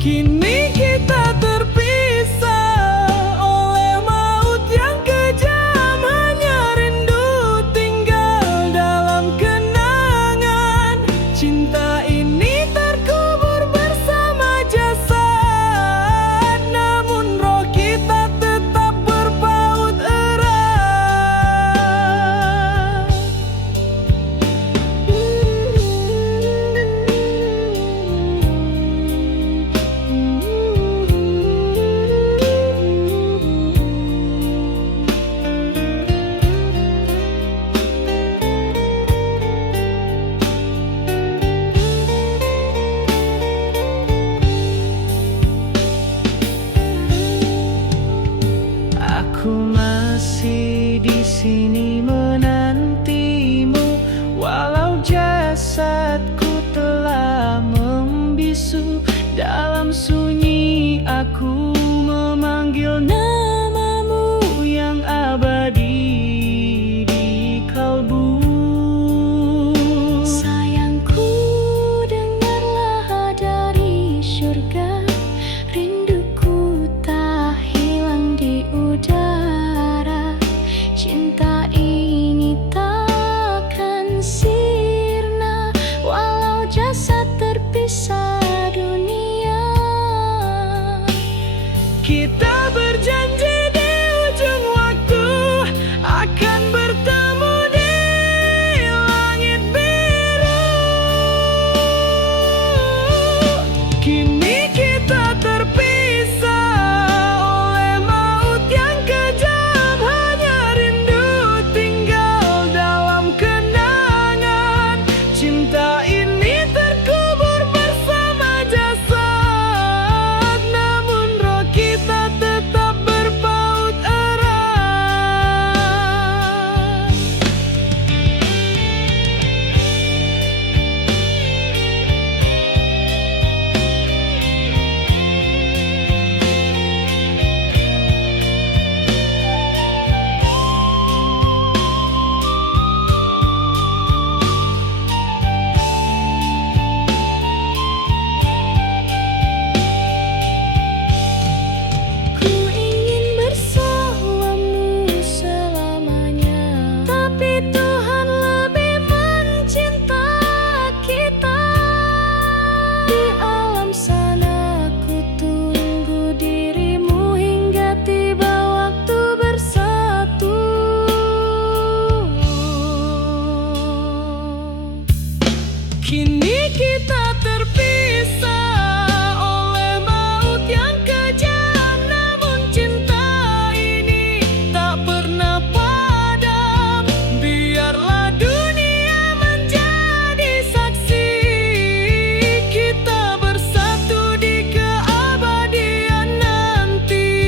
Kini kita terpisah oleh maut yang kejam. Hanya rindu tinggal dalam kenangan. Cinta ini terkubur bersama jasad, namun roh kita tetap berpaut erat. Aku masih di sini menantimu, walau jasadku telah membisu. Dalam sunyi aku memanggil namamu yang abadi di kalbu. Sayangku, dengarlah dari surga, rinduku tak hilang di udara. Cinta ini takkan sirna walau jasad terpisah dunia. Kita berjanji di ujung waktu akan bertemu di langit biru. Kini kita terpisah oleh maut yang kejam. Hanya rindu tinggal dalam kenangan. Cinta ini terkubur bersama jasad, namun roh kita tetap berpaut erat. Ku ingin bersamamu selamanya, tapi Tuhan lebih mencinta kita. Di alam sana ku tunggu dirimu hingga tiba waktu bersatu. Kini kita terpisah oleh maut yang kejam, namun cinta ini tak pernah padam. Biarlah dunia menjadi saksi, kita bersatu di keabadian nanti.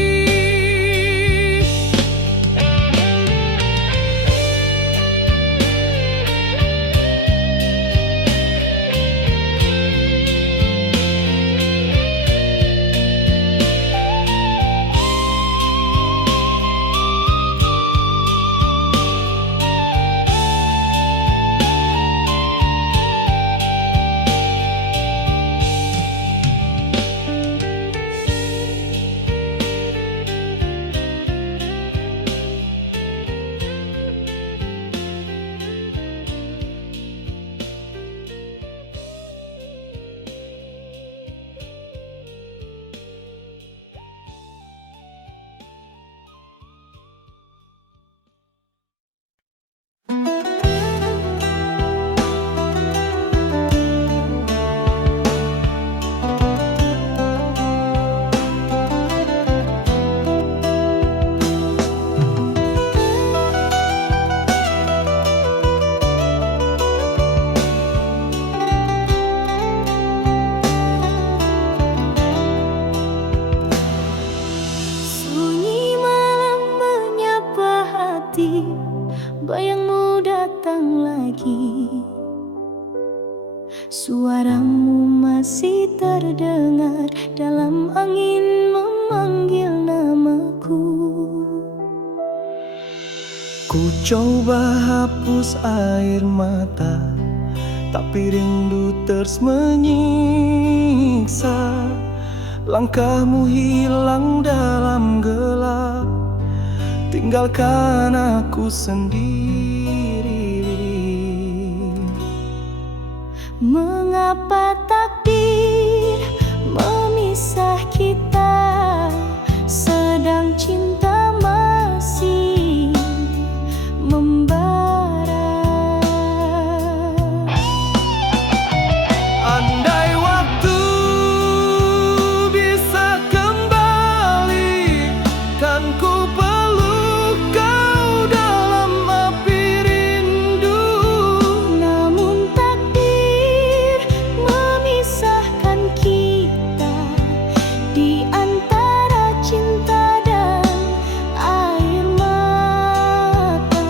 Sunyi malam menyapa hati, bayangmu datang lagi. Suaramu masih terdengar dalam angin memanggil namaku. Ku coba hapus air mata, tapi rindu terus menyiksa. Langkahmu hilang dalam gelap, tinggalkan aku sendiri. Mengapa takdir memisah kita, sedang cinta masih membara? Andai waktu bisa kembali, kan ku peluk kau dalam api rindu. Namun takdir memisahkan kita di antara cinta dan air mata.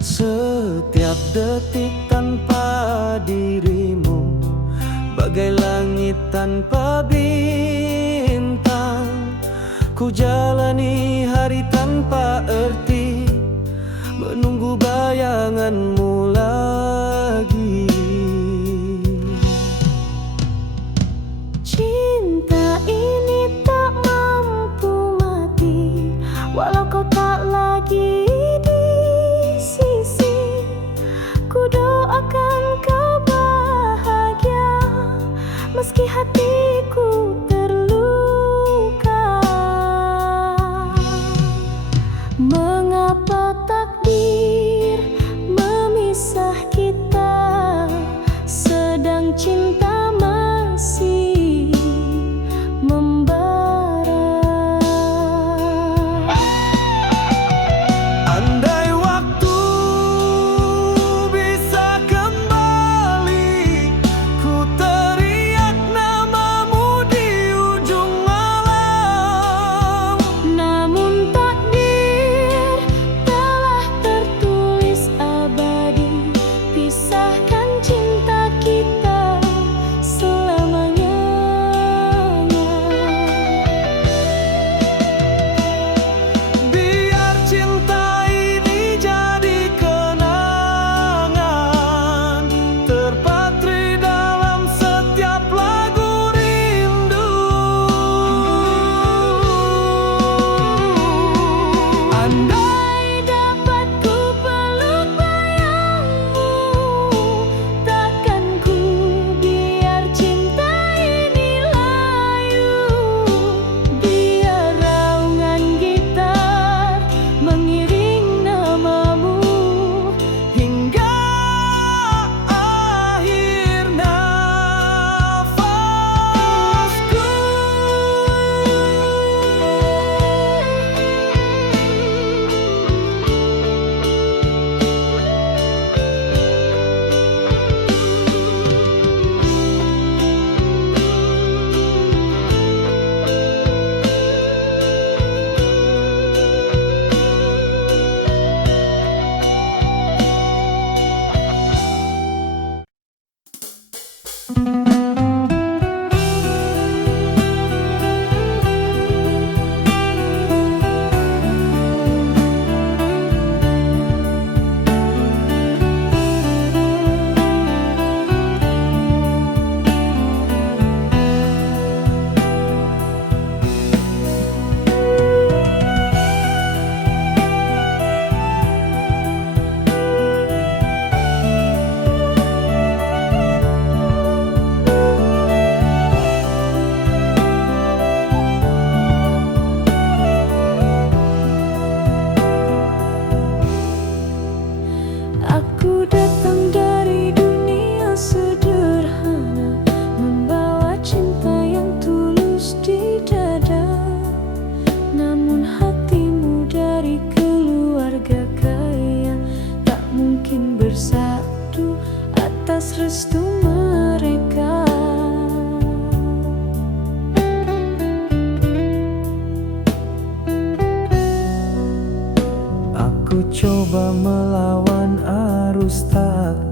Setiap detik tanpa dirimu, bagai langit tanpa bintang. Ku jalani hari tanpa arti, menunggu bayanganmu lagi. Cinta ini tak mampu mati, walau kau tak lagi di sisi. Ku doakan kau bahagia, meski hatiku terluka. Mengapa takdir memisahkan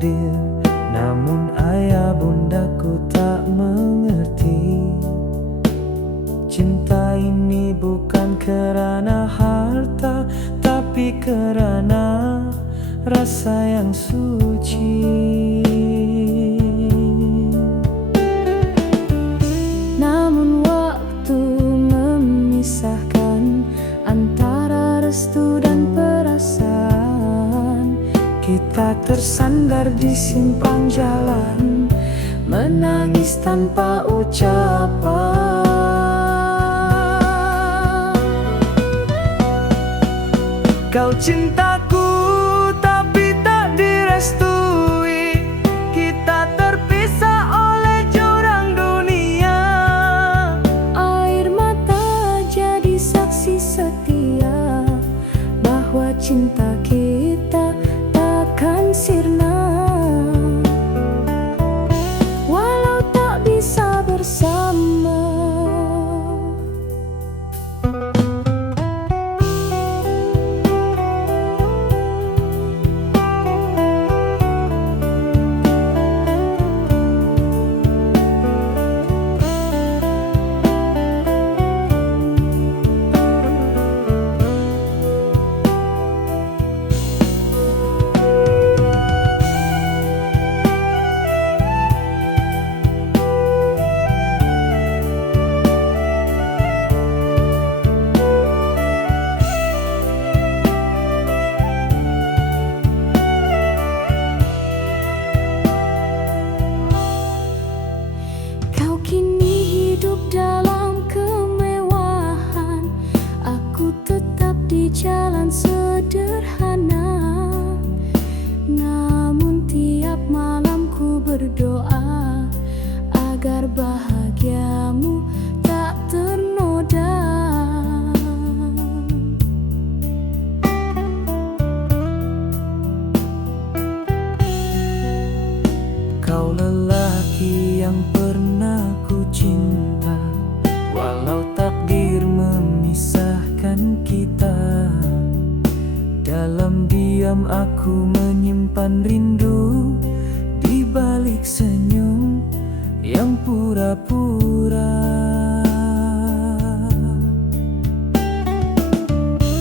hadir, namun ayah bundaku tak mengerti. Cinta ini bukan kerana harta, tapi kerana rasa yang suci. Namun waktu memisahkan antara restu dan perasaan. Kita tersandar di simpang jalan, menangis tanpa ucapan. Kau cintaku tapi tak direstui. Kita terpisah oleh jurang dunia. Air mata jadi saksi setia bahwa cinta kita takkan sirna, walau tak bisa bersama. Kau kini hidup dalam kemewahan, aku tetap di jalan sederhana. Namun tiap malam ku berdoa agar bahagiamu tak ternoda. Kau lelaki yang pernah ku cinta, walau takdir memisahkan kita. Dalam diam aku menyimpan rindu, di balik senyum yang pura-pura.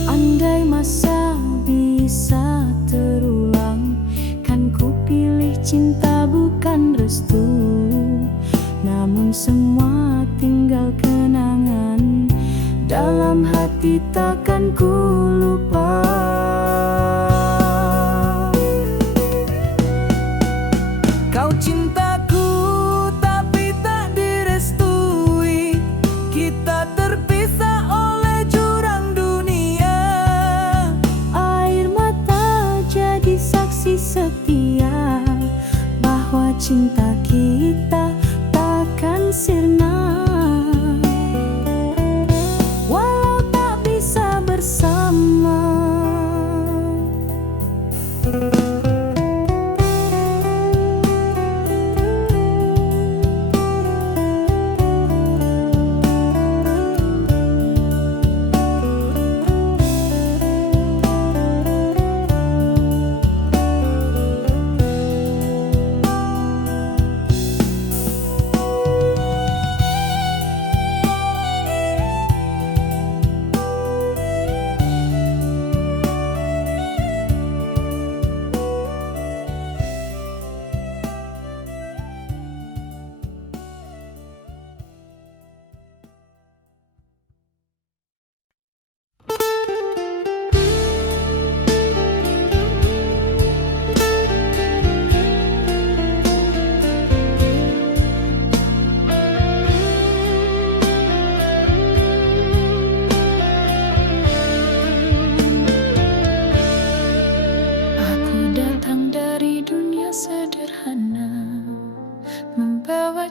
Andai masa bisa terulang, kan ku pilih cinta bukan restu. Namun semua tinggal kenangan, dalam hati takkan ku lupa. Kau cintaku tapi tak direstui. Kita terpisah oleh jurang dunia. Air mata jadi saksi setia bahwa cinta kita takkan sirna, walau tak bisa bersama.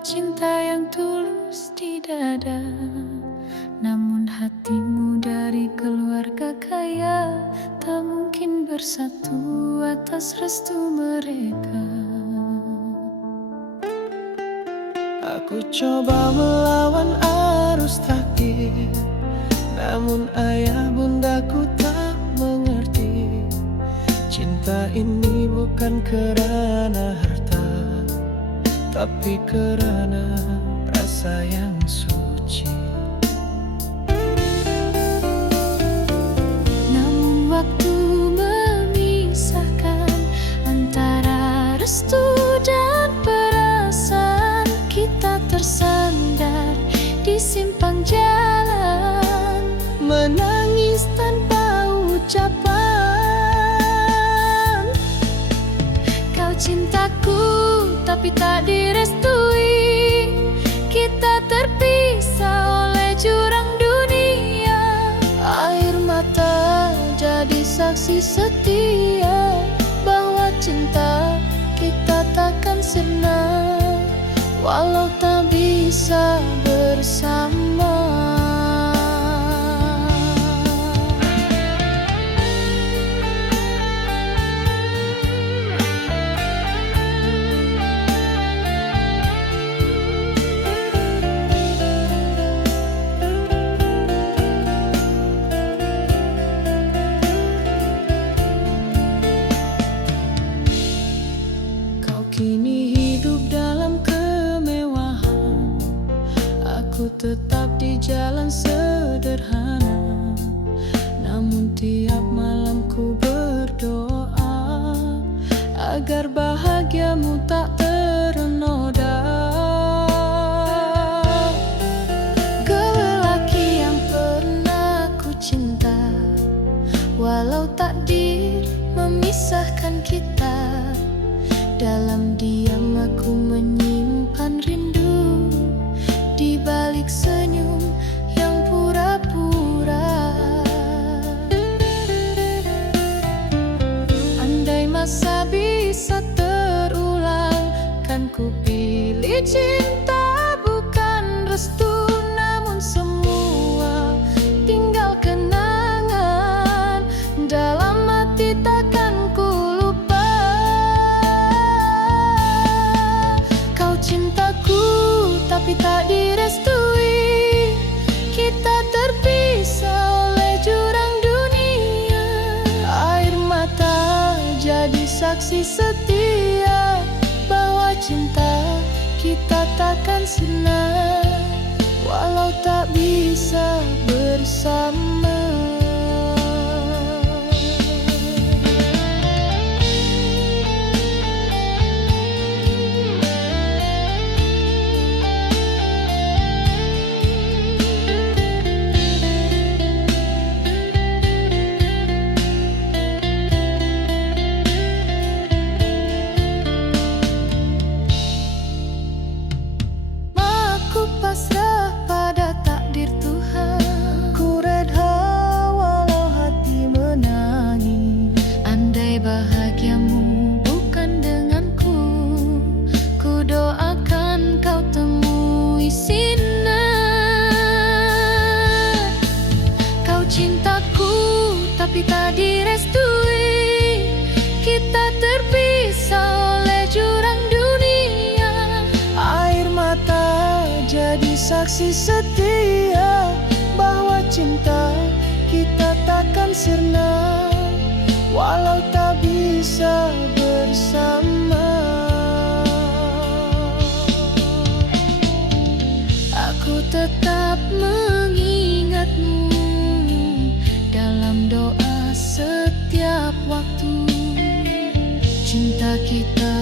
Cinta yang tulus di dada, namun hatimu dari keluarga kaya tak mungkin bersatu atas restu mereka. Aku coba melawan arus takdir, namun ayah bundaku tak mengerti. Cinta ini bukan bukan karena harta, tapi karena rasa yang suci. Namun waktu memisahkan antara restu dan perasaan, kita tersandar di simpang jalan, menangis tanpa ucapan. Kau cintaku tapi tak direstui, kita terpisah oleh jurang dunia. Air mata jadi saksi setia bahwa cinta kita takkan sirna walau tak bisa bersama. Kini hidup dalam kemewahan, aku tetap di jalan sederhana. Namun tiap malam ku berdoa agar bahagiamu tak ternoda. Kau lelaki yang pernah ku cinta, walau takdir memisahkan kita. Dalam diam aku menyimpan rindu, di balik senyum yang pura-pura. Andai masa bisa terulang, kan ku pilih cinta bukan restu. Namun semua tinggal kenangan, dalam hati takkan ku lupa. Cintaku tapi tak direstui, kita terpisah oleh jurang dunia. Air mata jadi saksi setia bahwa cinta kita takkan sirna walau tak bisa bersama. Pasrah pada takdir Tuhan, ku redha walau hati menangis. Andai bahagiamu bukan denganku, ku doakan kau temui sinar. Kau cintaku tapi tak direstui, kita terpisah oleh jurang dunia. Air mata jadi saksi setia bahwa cinta kita takkan sirna walau tak bisa bersama. Aku tetap mengingatmu dalam doa setiap waktu. Cinta kita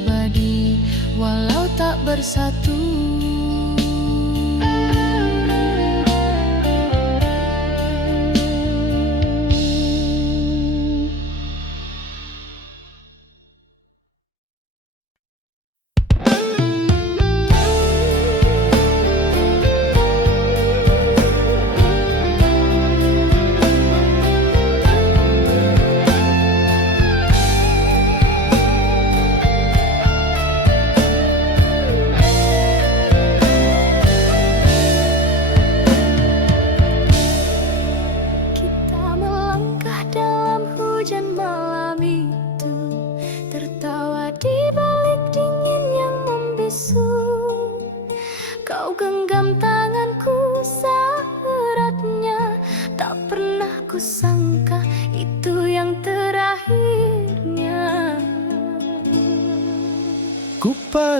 abadi walau tak bersatu.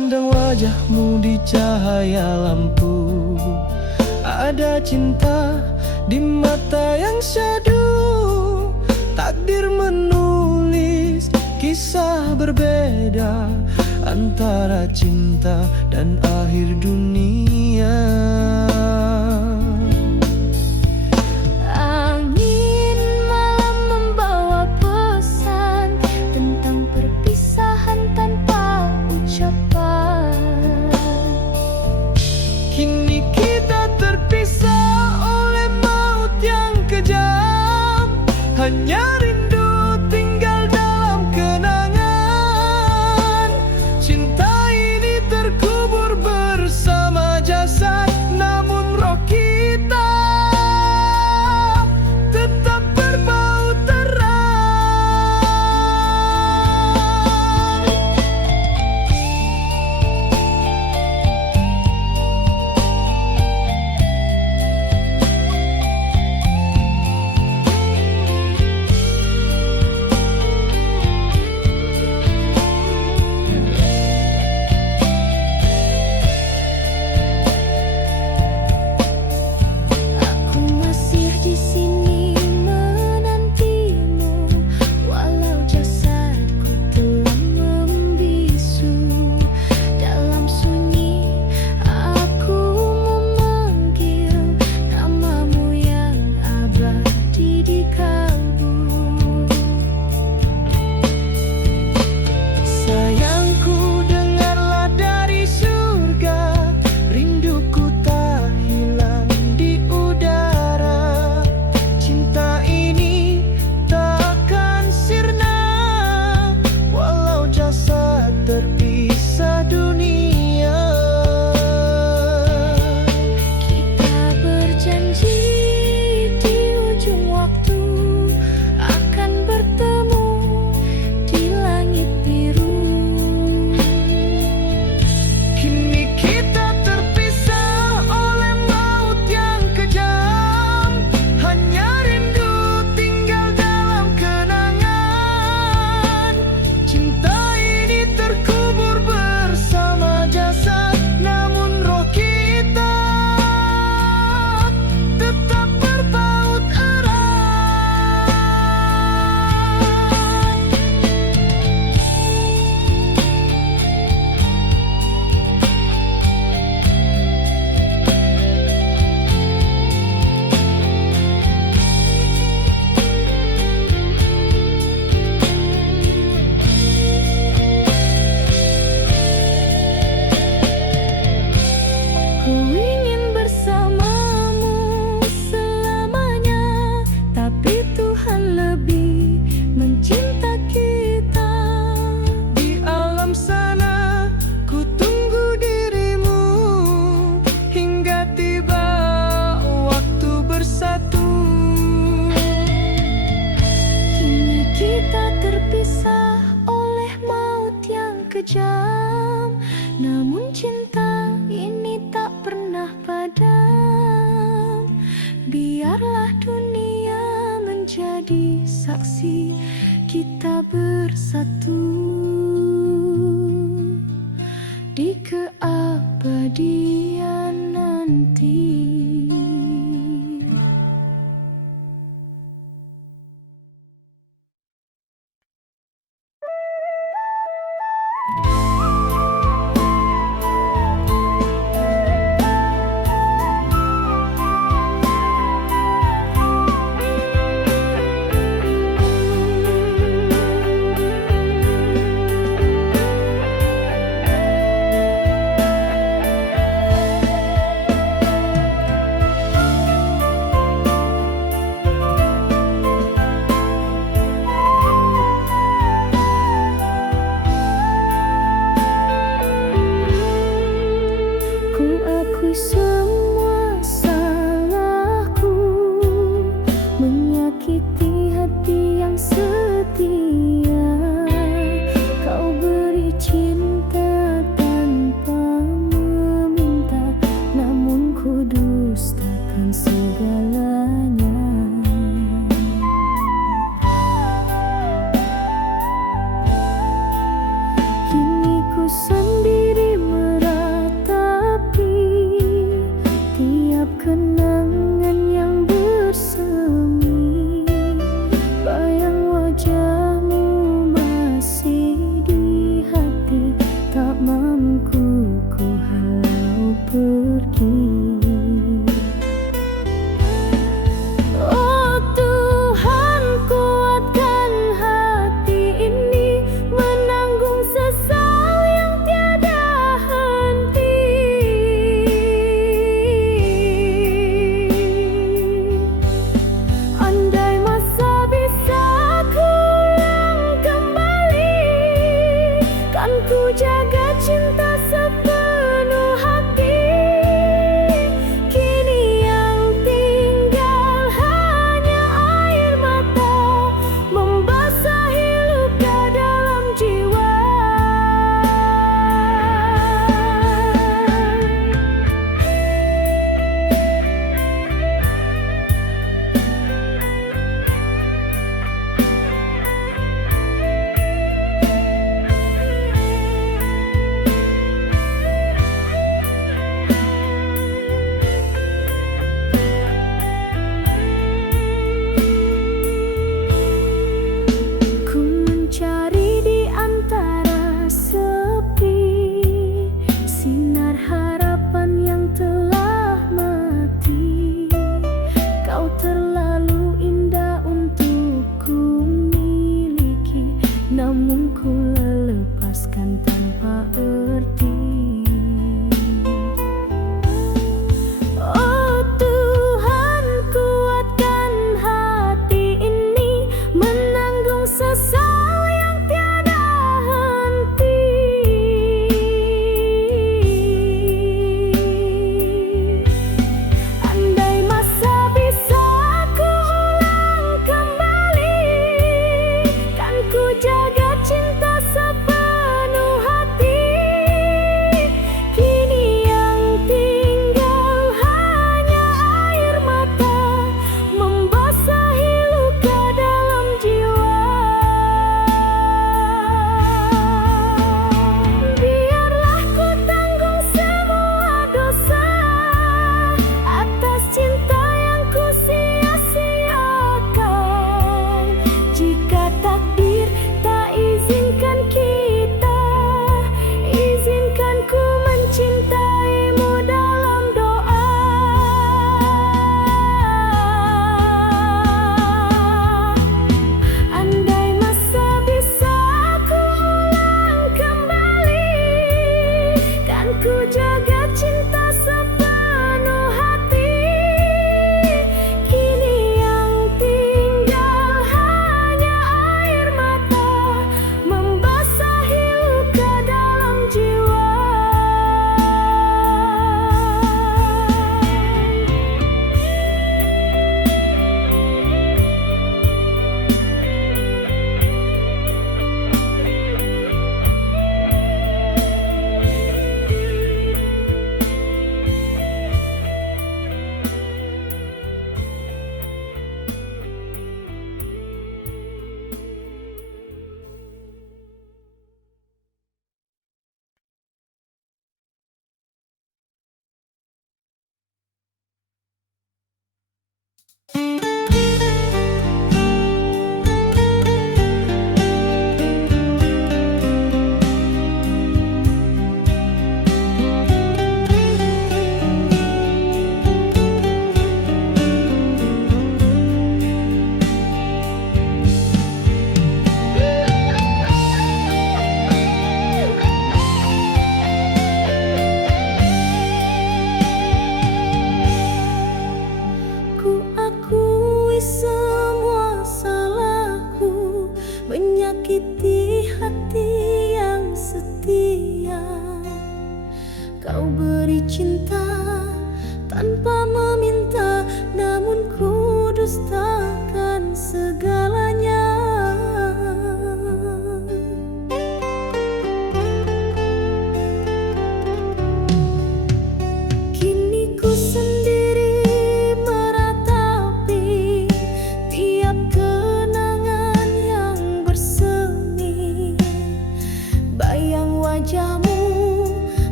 pandang wajahmu di cahaya lampu. Ada cinta di mata yang syahdu. Takdir menulis kisah berbeda antara cinta dan akhir dunia. Angin malam membawa pesan tentang perpisahan tanpa ucapan. Kini kita terpisah oleh maut yang kejam. Hanya rindu tinggal dalam kenangan. Cinta ini terkubur bersama jasad, namun roh kita tetap berbau terang. Aku masih di sini menantimu, walau jasadku telah membisu. Dalam sunyi aku memanggil namamu yang abadi di kalbu. Sayangku, dengarlah dari surga, rinduku tak hilang di udara. Cinta ini takkan sirna, walau jasad terpisah dunia. Kita berjanji di ujung waktu akan bertemu di langit biru. Kini kita terpisah oleh maut yang kejam. Hanya rindu tinggal dalam kenangan. Cinta ini terkubur bersama jasad, namun roh kita tetap berbaut erat. Ku ingin bersamamu selamanya, tapi Tuhan lebih mencinta kita. Di alam sana ku tunggu dirimu hingga tiba waktu bersatu. Kini kita terpisah oleh maut yang kejam, namun cinta ini tak pernah padam. Biarlah dunia menjadi saksi kita bersatu di keabadian nanti. sendiri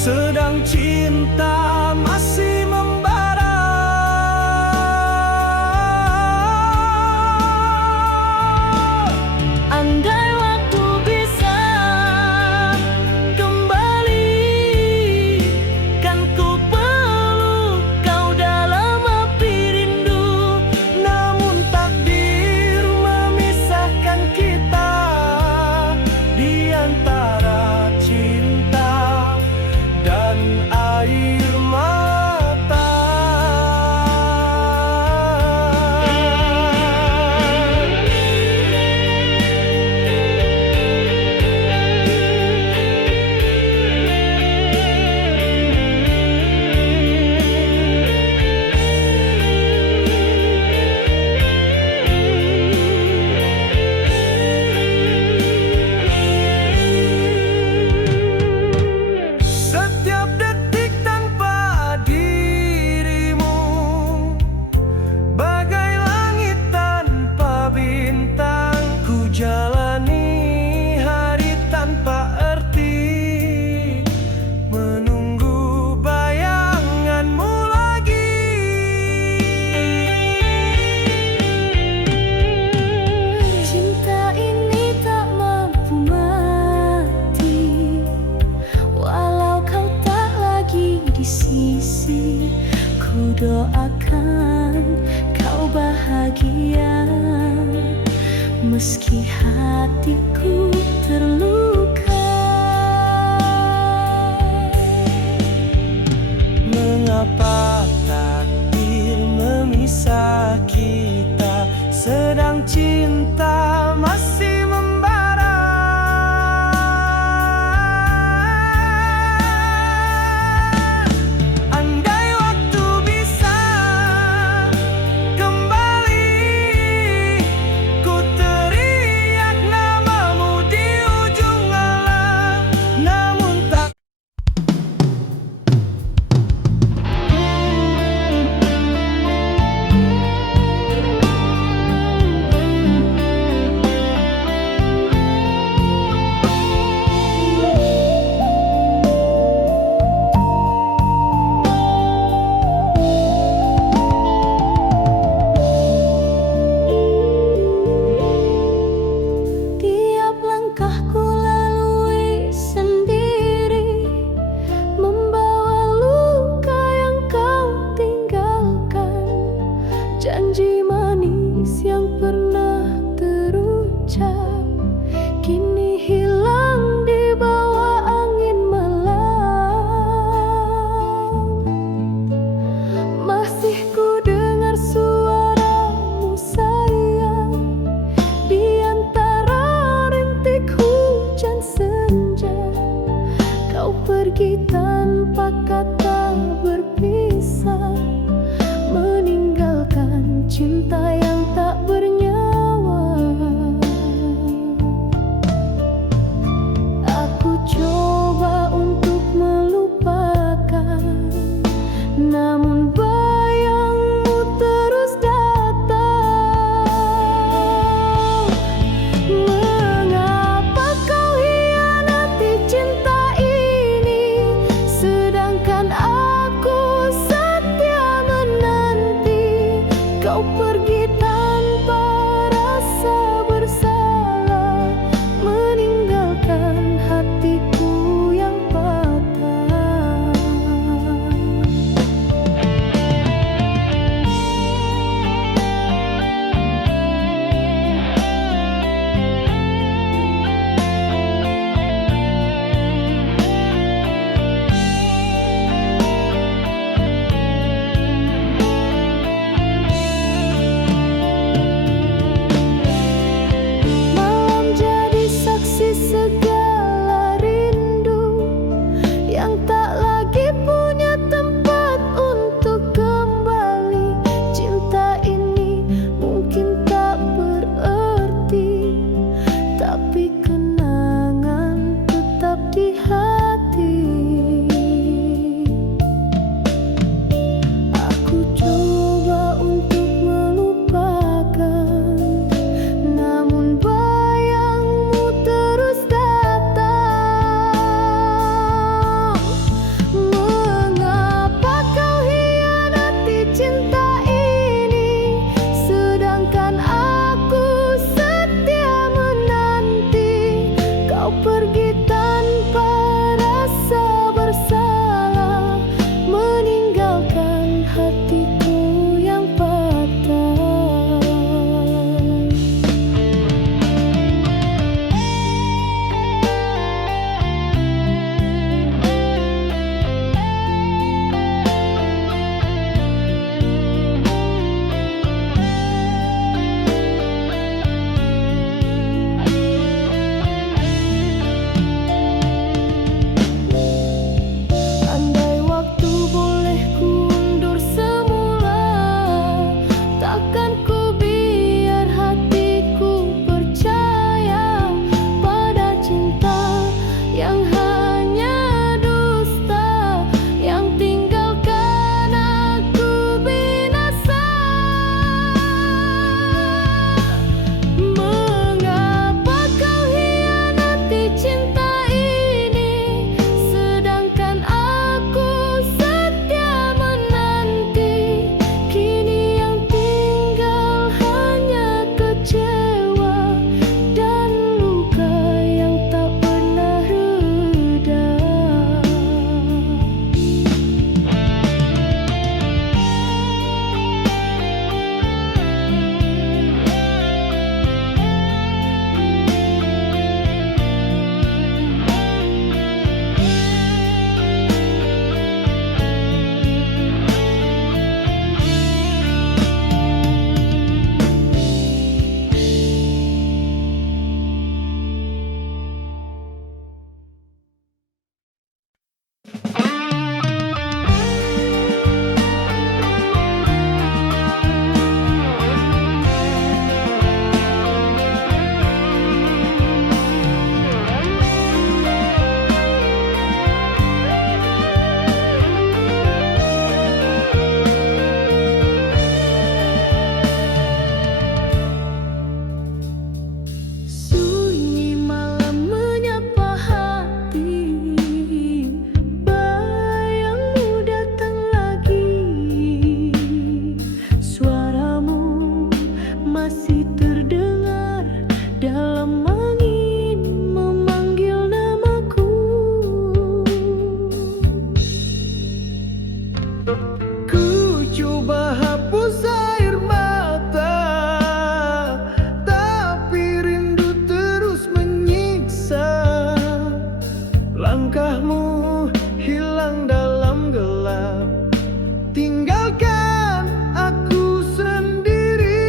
sedang cinta masih membara. Andai waktu bisa kembali, kan ku peluk kau dalam api rindu. Namun takdir memisahkan kita di antara cinta dan air mata. Setiap detik tanpa dirimu bagai langit tanpa bintang. Ku jalani hari tanpa arti, menunggu bayanganmu lagi. Cinta ini tak mampu mati, walau kau tak lagi di sisi. Ku doakan kau bahagia, meski hatiku terluka. Mengapa takdir memisah kita, sedang cinta masih membara. Andai waktu bisa kembali, ku teriak namamu di ujung alam. Namun tak Tiap langkahku lalui sendiri, membawa luka yang kau tinggalkan. Janji manis yang pernah terucap kini hilang di bawah angin malam. Masih ku dengar suaramu sayang di antara rintik hujan senja. Kau pergi tanpa kata berpisah, meninggalkan cinta yang tak bernyawa. Aku coba untuk melupakan, namun bayangmu terus datang. Mengapa kau hianati cinta ini, sedangkan aku setia menanti. Kau pergi tanpa rasa bersalah, meninggalkan hatiku Langkahmu hilang dalam gelap, tinggalkan aku sendiri.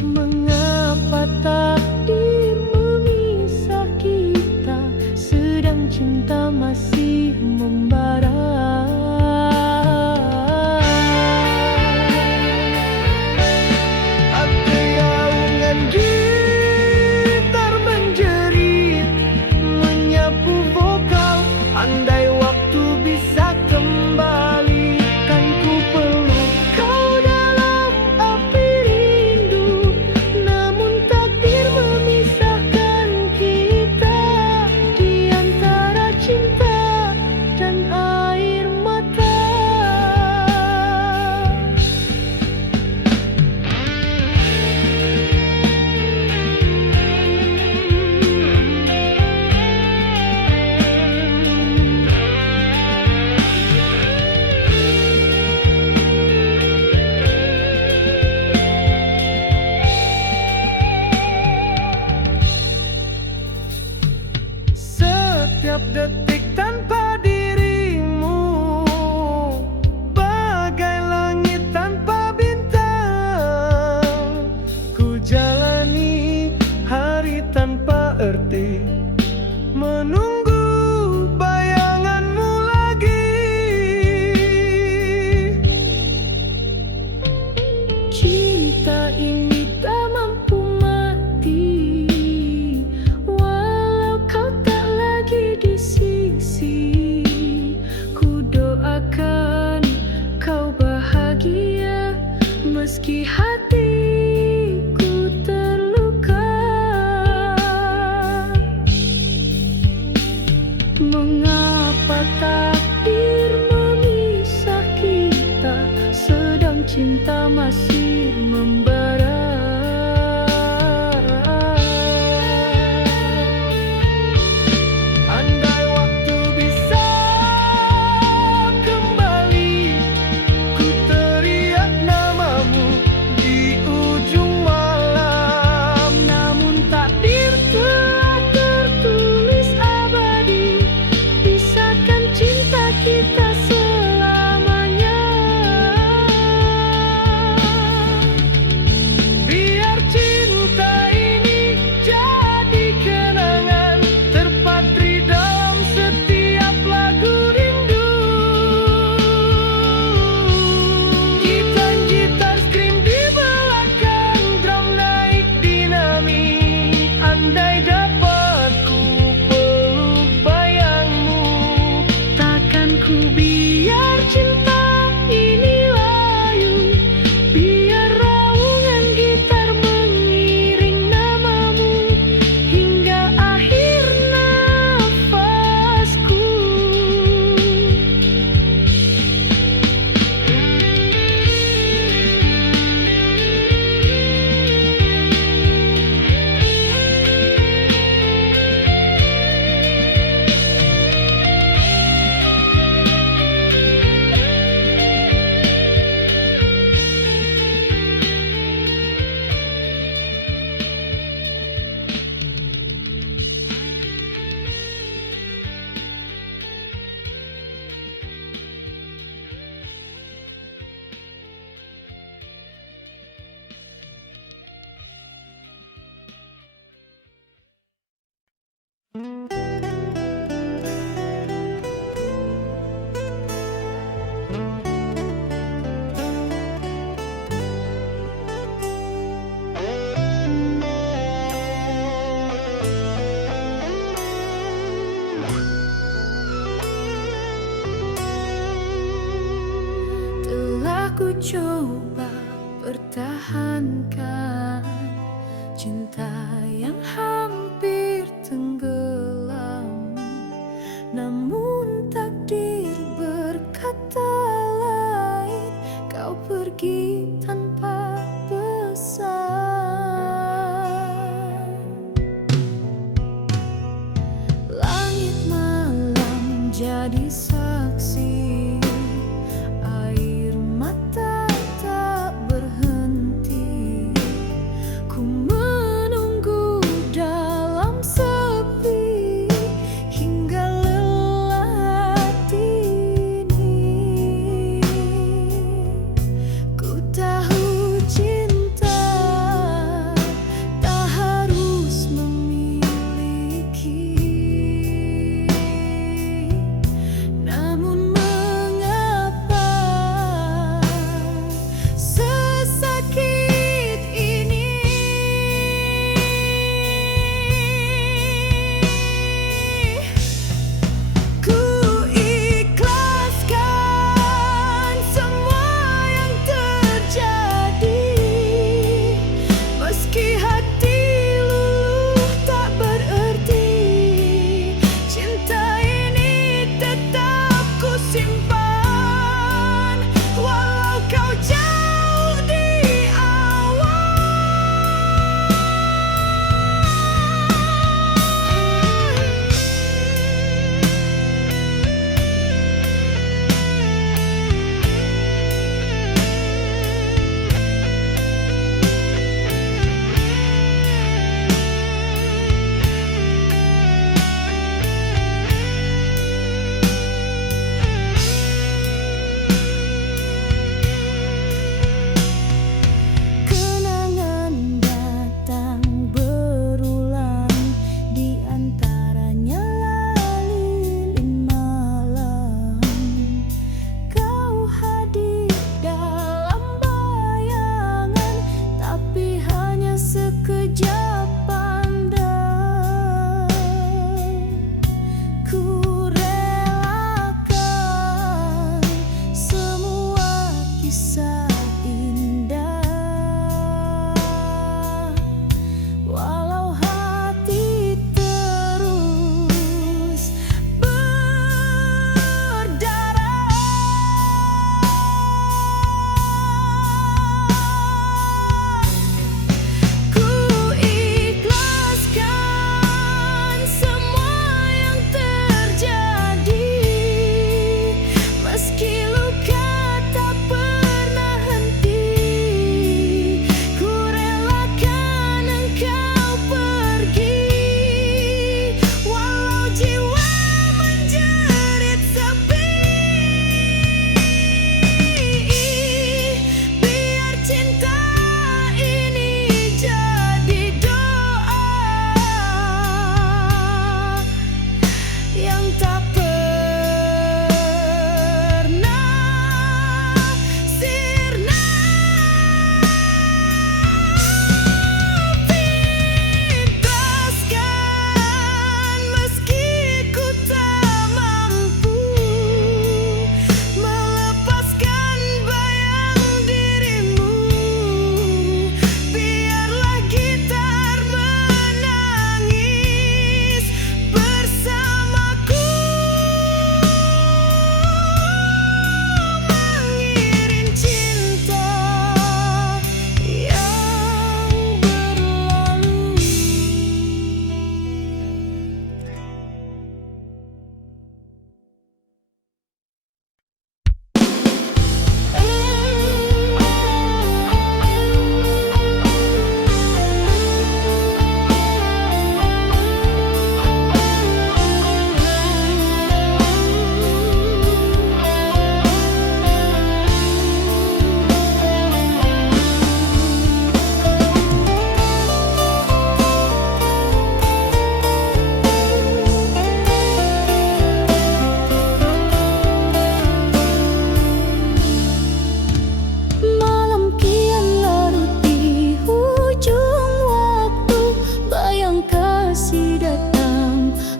Mengapa takdir memisah kita, sedang cinta masih membara. Hati gaungan gitar menjerit, menyapu vokal. Andai waktu bisa kembali, kan ku peluk kau dalam api rindu. Namun takdir memisahkan kita di antara cinta dan air mata. Setiap detik tanpa dirimu, bagai langit tanpa bintang. Ku jalani hari tanpa arti, menunggu bayanganmu lagi. Cinta ini tak mampu mati, walau kau tak lagi di sisi. Ku doakan kau bahagia, meski hatiku terluka. Mengapa takdir memisah kita, sedang cinta masih membara. Andai waktu bisa kembali, ku teriak namamu di ujung malam. Namun takdir telah tertulis abadi, pisahkan cinta kita selamanya. Biar cinta ini jadi kenangan, terpatri dalam setiap lagu rindu. Gitar scream di belakang, drum naik dinamik. Andai dapat ku peluk bayangmu, Takkan ku biar cinta ini layu, biar raungan gitar mengiring namamu hingga akhir nafasku. Telah ku coba pertahankan cinta yang hampir tenggelam, namun takdir berkata lain, kau pergi tanpa pesan. Langit malam jadi saksi, air mata tak berhenti. Ku menunggu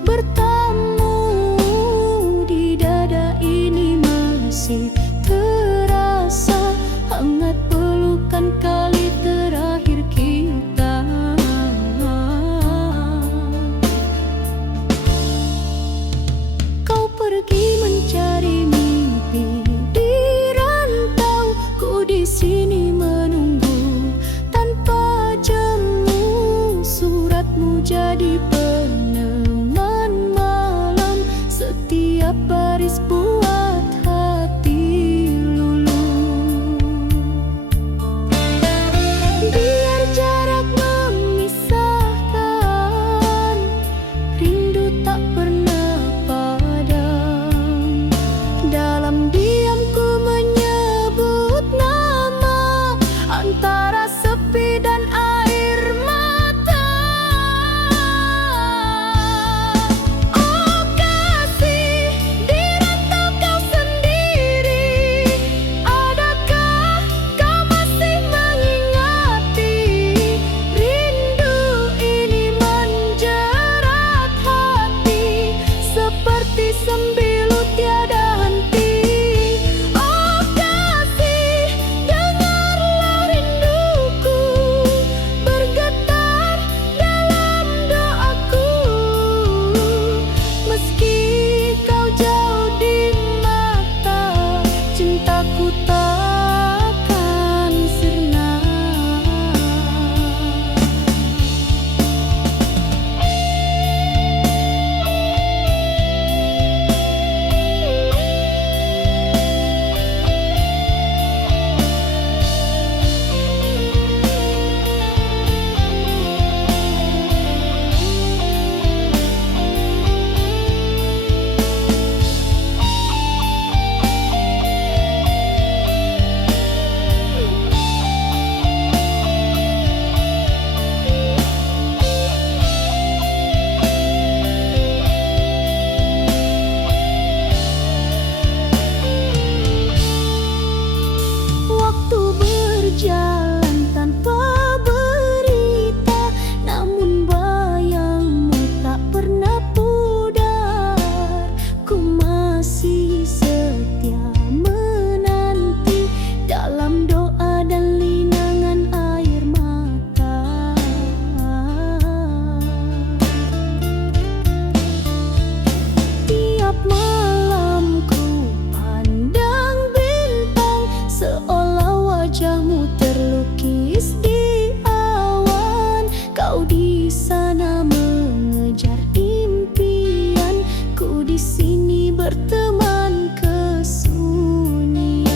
bertamu di dada ini masih terasa hangat pelukan kali terakhir kita. Kau pergi mencari mimpi di rantau, ku di sini menunggu tanpa jemu. Suratmu jadi peneman malam, setiap baris buat hati lulu. Biar jarak memisahkan, rindu tak pernah padam. Dalam diam ku menyebut nama, antara sepi dan air mata. Oh kasih, di rantau kau sendiri, adakah kau masih mengingati? Rindu ini menjerat hati, seperti sembilu tiada henti. Oh kasih, dengarlah rinduku bergetar dalam doaku. Meski kau jauh di mata, cintaku takkan sirna. Waktu berjalan tanpa berita, namun bayangmu tak pernah pudar. Ku masih setia menanti dalam doa dan linangan air mata. Tiap malam ku pandang bintang, seolah wajahmu terlukis di awan. Kau di sana mengejar impian, ku di sini berteman kesunyian.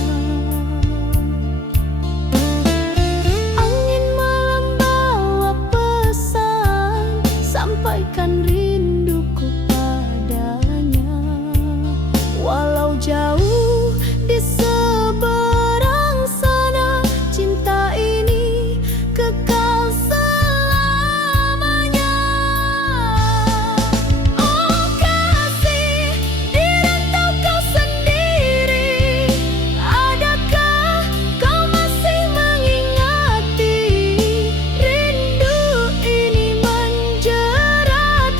Angin malam bawa pesan, sampaikan rinduku padanya. Walau jauh di seberang sana, cinta ini kekal selamanya. Oh kasih, di rantau kau sendiri, adakah kau masih mengingati? Rindu ini menjerat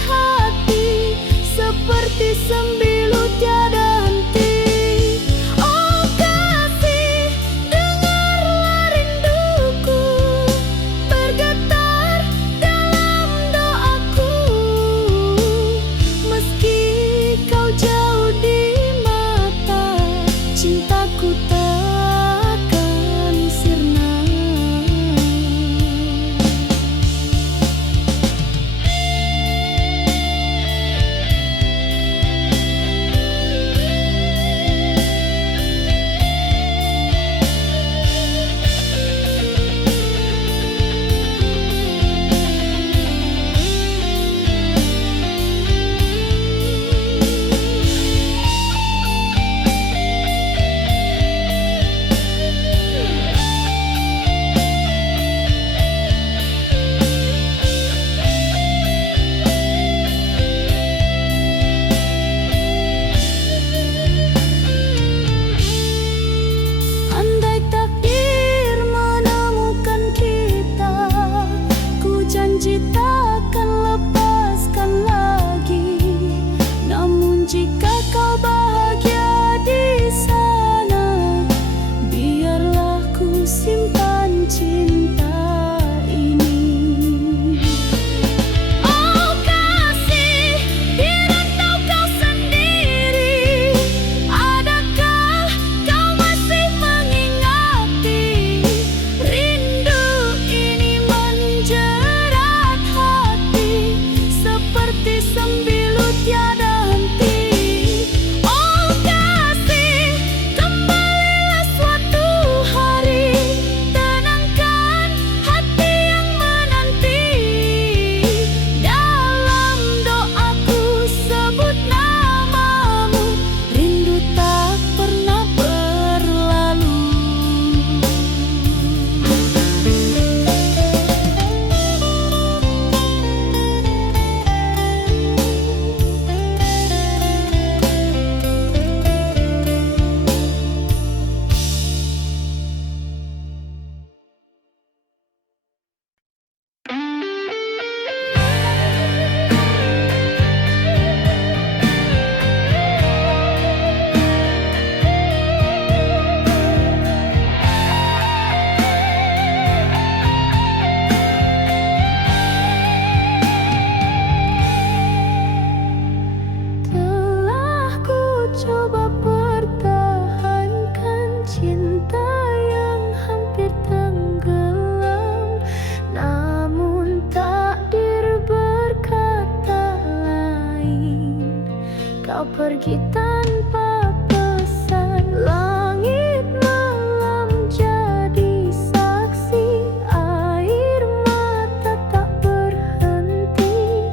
pergi tanpa pesan. Langit malam jadi saksi, air mata tak berhenti.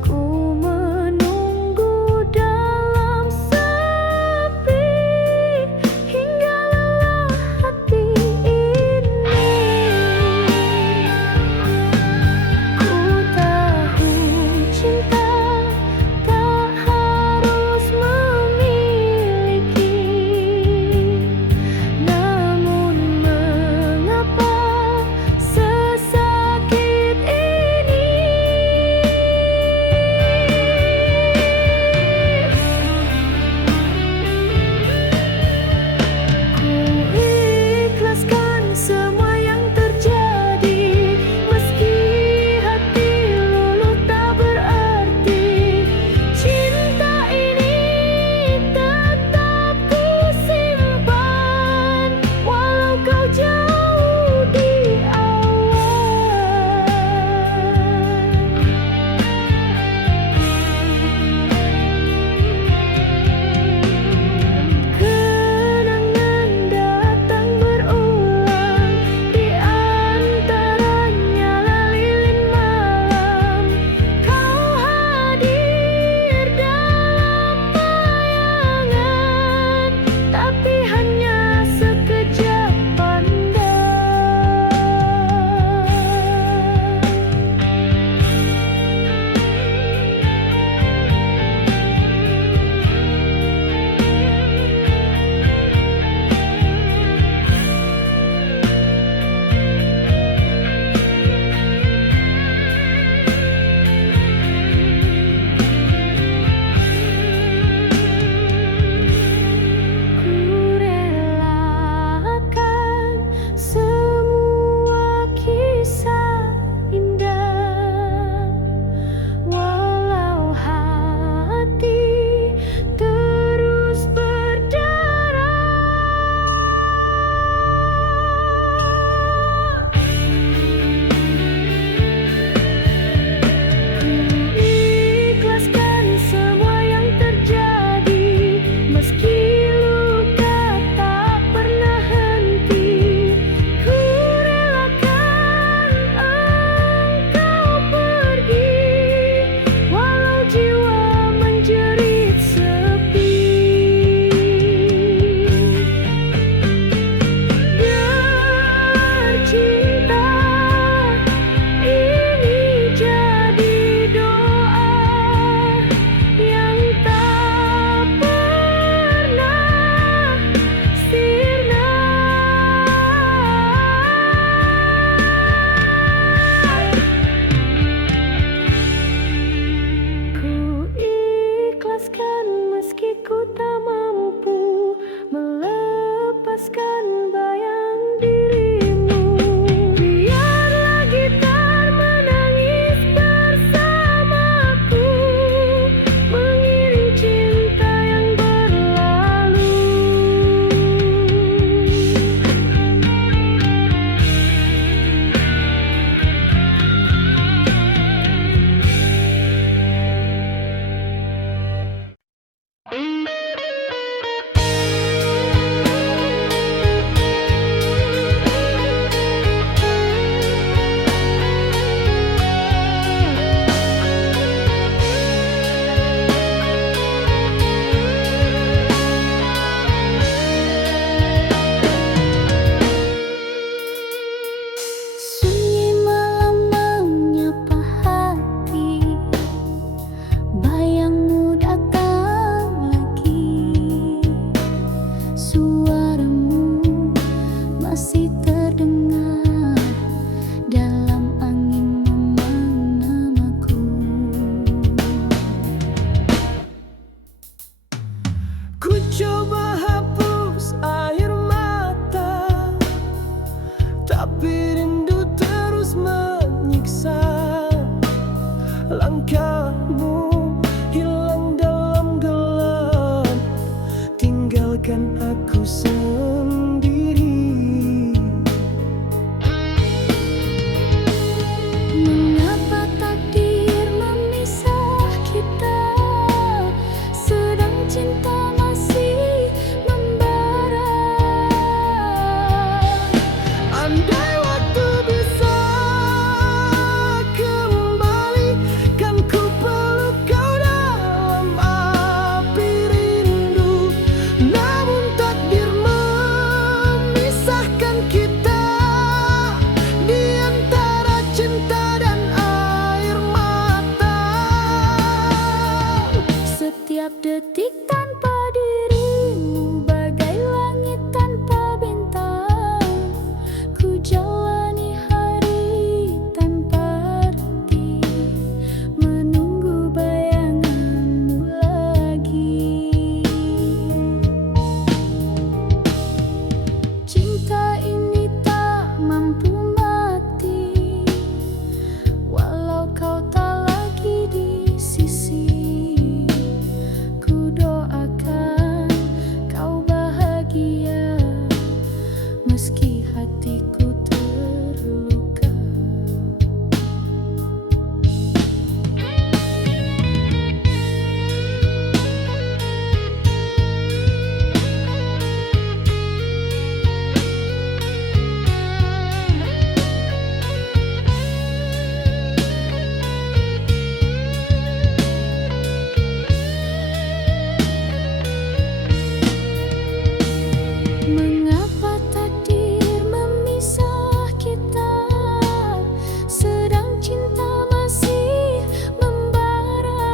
Ku menunggu dalam sepi hingga lelah hati ini. Ku tahu cinta tak harus memiliki, namun mengapa sesakit ini? Ku ikhlaskan semua yang terjadi, meski hati luluh tak berarti. Cinta ini tetap ku simpan, walau kau jauh di awal. Kenangan datang berulang, di antaranya lilin malam. Kau hadir dalam bayangan, tapi hanya sekejap pandang. Ku relakan semua kisah indah, walau hati terus berderah. Ku ikhlaskan semua yang terjadi, meski luka tak pernah henti. Ku relakan engkau pergi, walau jiwa menjerit sepi. Biar cinta ini jadi doa yang tak pernah sirna. Ku ikhlaskan meski ku tak mampu melepaskan bayang dirimu. Biarlah gitar menangis bersamaku, mengiring cinta yang berlalu. Sunyi malam menyapa hati, bayangmu datang lagi. Suaramu masih terdengar dalam angin memang namaku. Ku coba hapus air mata, tapi rindu terus menyiksa. Langkahmu hilang dalam gelap, tinggalkan aku sendiri. Mengapa takdir memisah kita, sedang Setiap detik tanpa dirimu bagai langit tanpa bintang. Ku jalani hari tanpa arti, menunggu bayanganmu lagi. Cinta ini tak mampu mati, walau kau tak lagi di sisi. Ku doakan kau bahagia meski hatiku terluka. Mengapa takdir memisah kita, sedang cinta masih membara?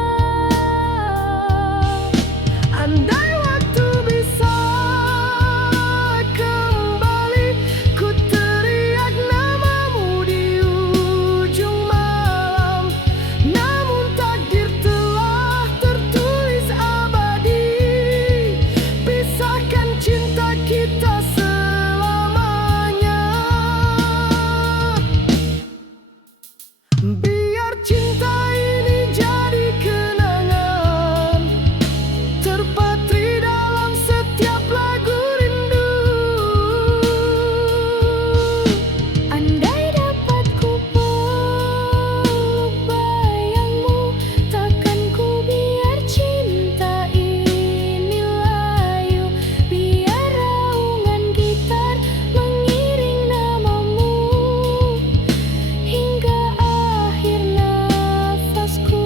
Andai waktu bisa kembali, ku teriak namamu di ujung malam. Namun takdir telah tertulis abadi, pisahkan cinta kita selamanya. Biar cinta ini jadi kenangan, terpatri dalam setiap lagu rindu. Andai dapat ku peluk bayangmu, takkan ku biar cinta ini layu. Biar raungan gitar mengiring namamu hingga akhir nafasku.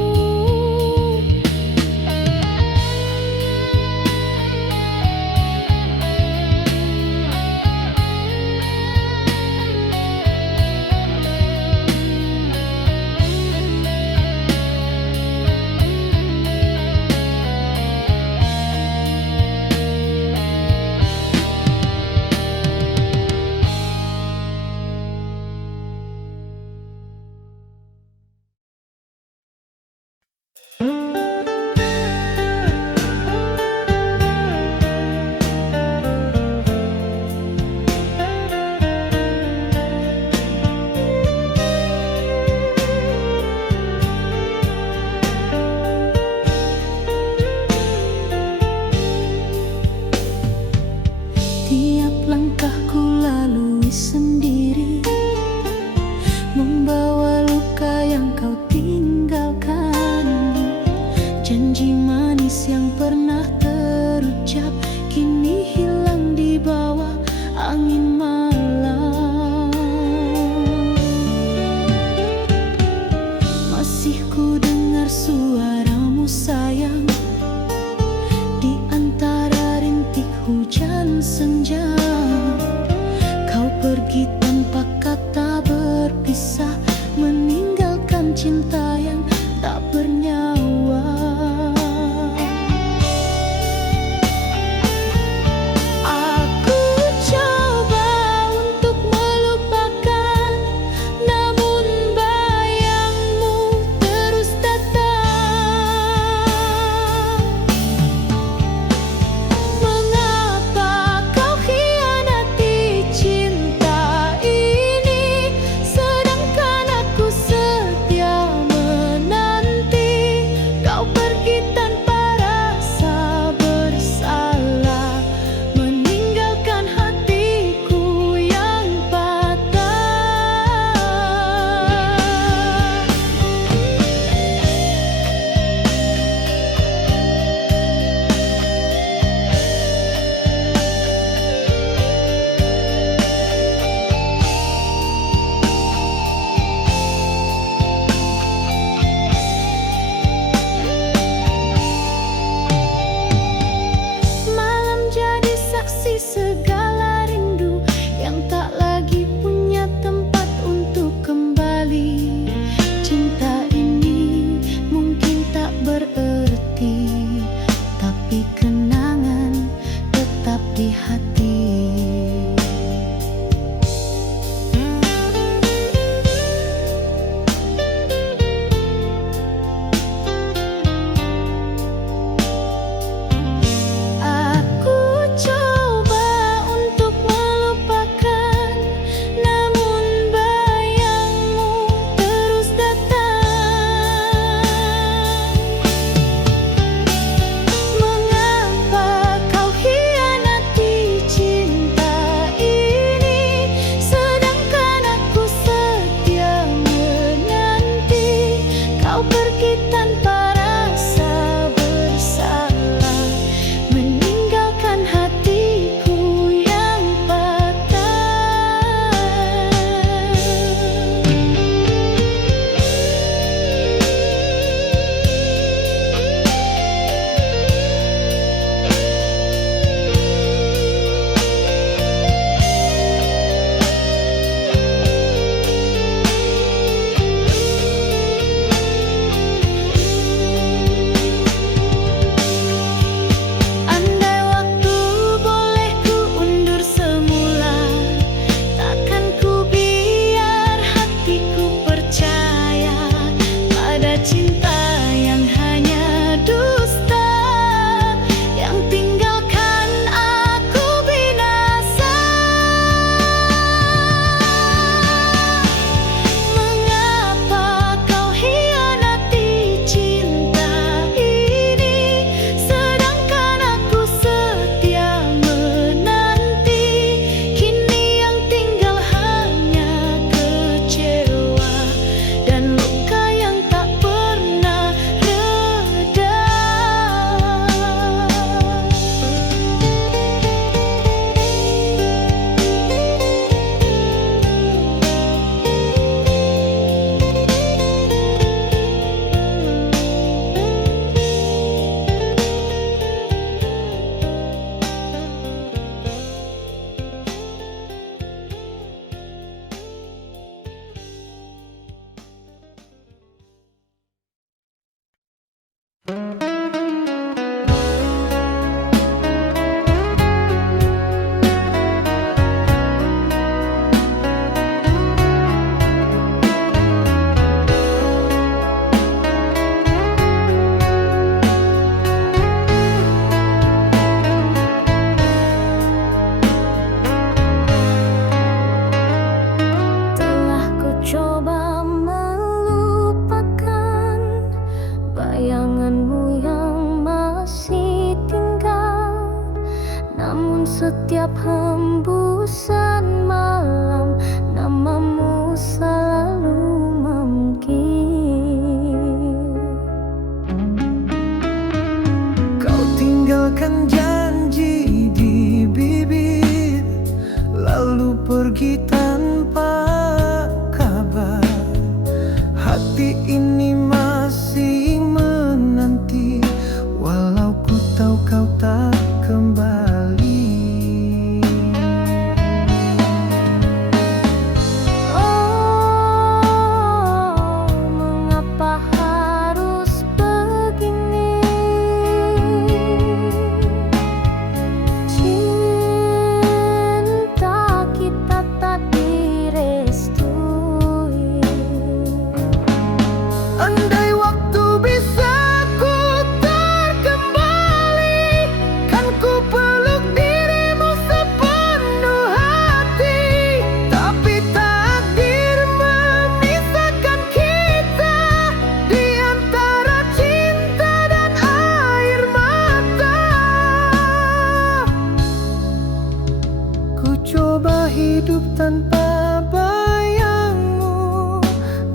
Tiap langkahku lalui sendiri, membawa luka yang kau tinggalkan. Janji manis yang pernah terucap kini hilang di bawah angin malam. Masih ku dengar suaramu sayang, di antara rintik hujan senja. Kau pergi tanpa kata berpisah, meninggalkan cinta yang tak bernyawa. setiap hembusan malam, namamu selalu memanggil. Kau tinggalkan janji di bibir, lalu pergi tanpa kabar. Hati ini masih menanti, walau ku tahu kau tak kembali. Oh, mengapa harus begini? Cinta kita tak direstui. Andai waktu bisa ku terkembali, kan ku peluk dirimu sepenuh hati. Tapi takdir memisahkan kita di antara cinta dan air mata. Ku coba hidup tanpa bayangmu,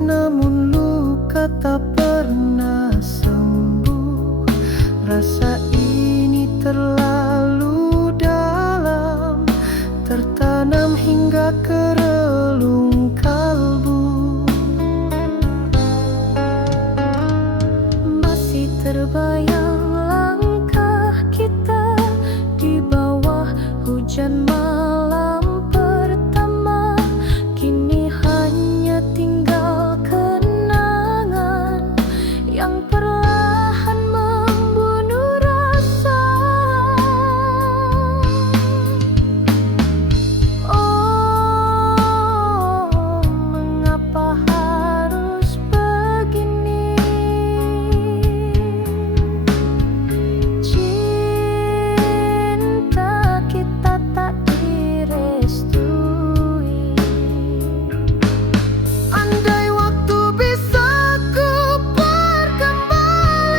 namun luka tak pernah sembuh. Rasa ini terlalu dalam, tertanam hingga ke relung kalbu. Masih terbayang langkah kita di bawah hujan malam pertama. Kini hanya tinggal kenangan yang perlahan membunuh rasa. Oh, mengapa harus begini? Cinta kita tak direstui. Andai waktu bisa ku perkembali,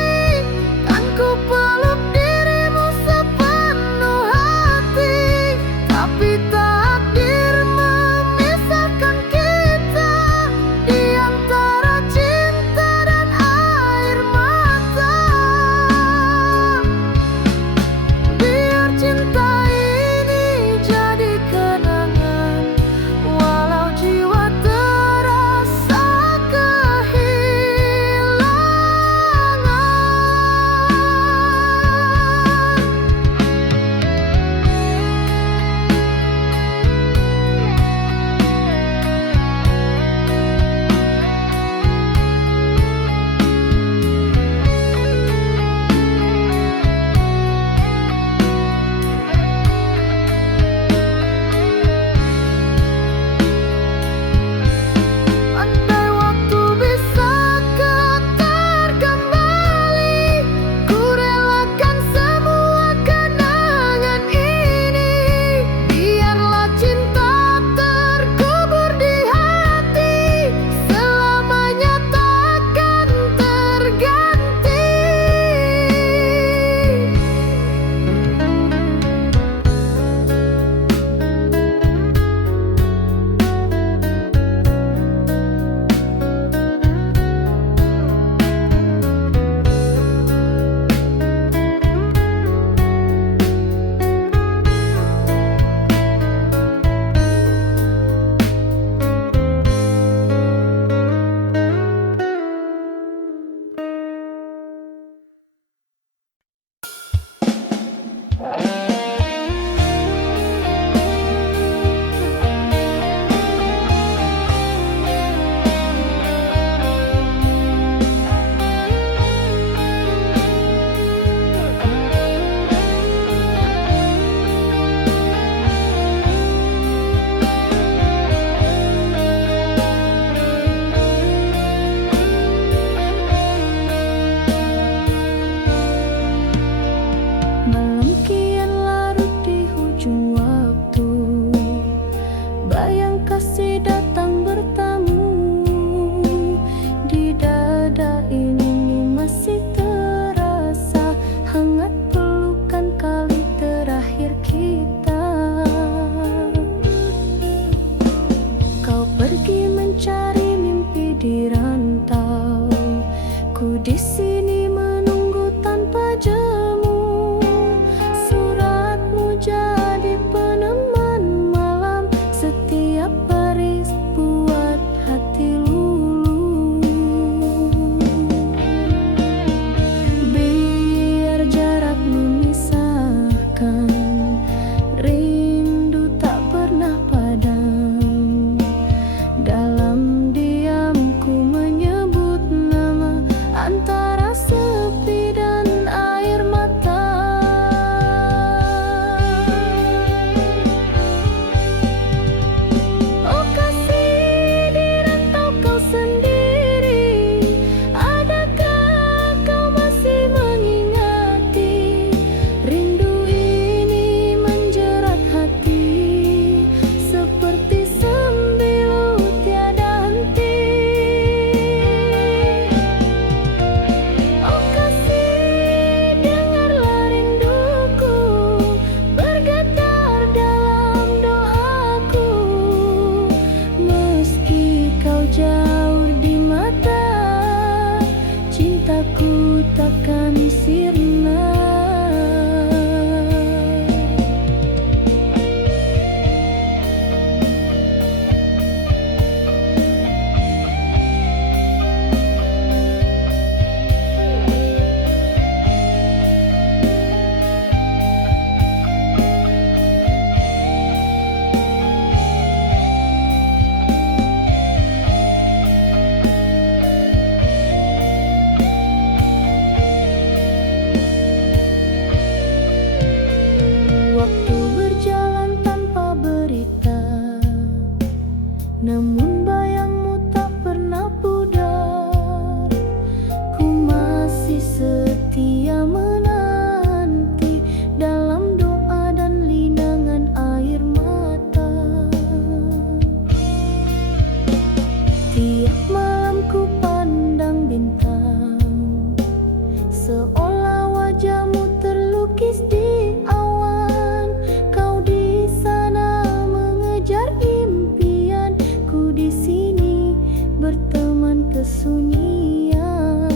seolah wajahmu terlukis di awan. Kau di sana mengejar impian, ku di sini berteman kesunyian.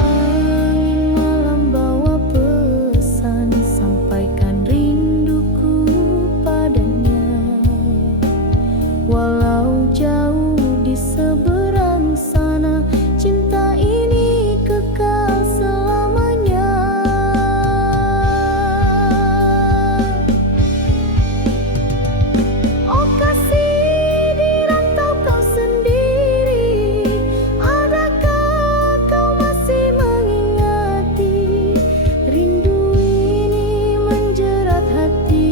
Angin malam bawa pesan, sampaikan rinduku padanya. Walau jauh di seberang sana, cinta ini kekal selamanya. Oh kasih, di rantau kau sendiri, adakah kau masih mengingati? Rindu ini menjerat hati,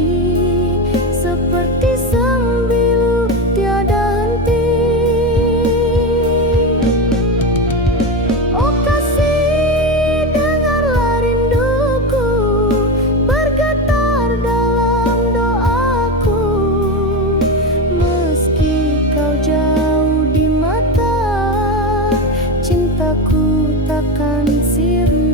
seperti sembilu tiada henti. Oh kasih, dengarlah rinduku bergetar dalam doaku. Meski kau jauh di mata, cintaku takkan sirna.